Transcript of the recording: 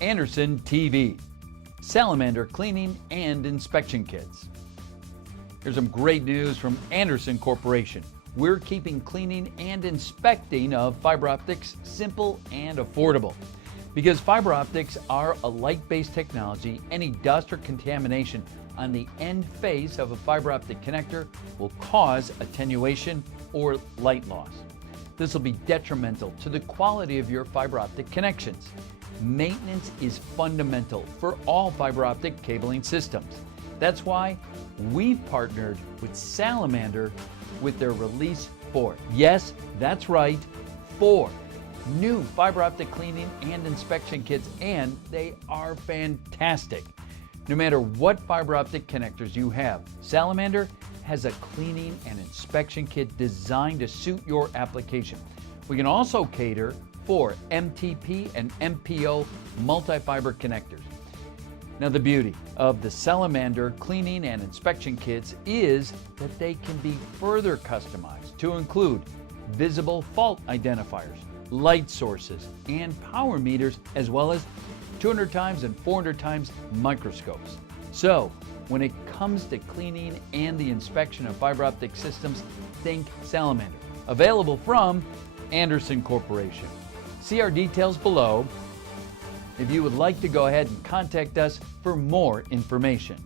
Anderson TV, Salamander Cleaning and Inspection Kits. Here's some great news from Anderson Corporation. We're keeping cleaning and inspecting of fiber optics simple and affordable. Because fiber optics are a light-based technology, any dust or contamination on the end face of a fiber optic connector will cause attenuation or light loss. This will be detrimental to the quality of your fiber optic connections. Maintenance is fundamental for all fiber optic cabling systems. That's why we've partnered with Salamander with their Release 4. Yes, that's right, 4 new fiber optic cleaning and inspection kits, and they are fantastic. No matter what fiber optic connectors you have, Salamander has a cleaning and inspection kit designed to suit your application. We can also cater for MTP and MPO multi-fiber connectors. Now, the beauty of the Salamander cleaning and inspection kits is that they can be further customized to include visible fault identifiers, light sources, and power meters, as well as 200 times and 400 times microscopes. So, when it comes to cleaning and the inspection of fiber optic systems, think Salamander. Available from Anderson Corporation. See our details below if you would like to go ahead and contact us for more information.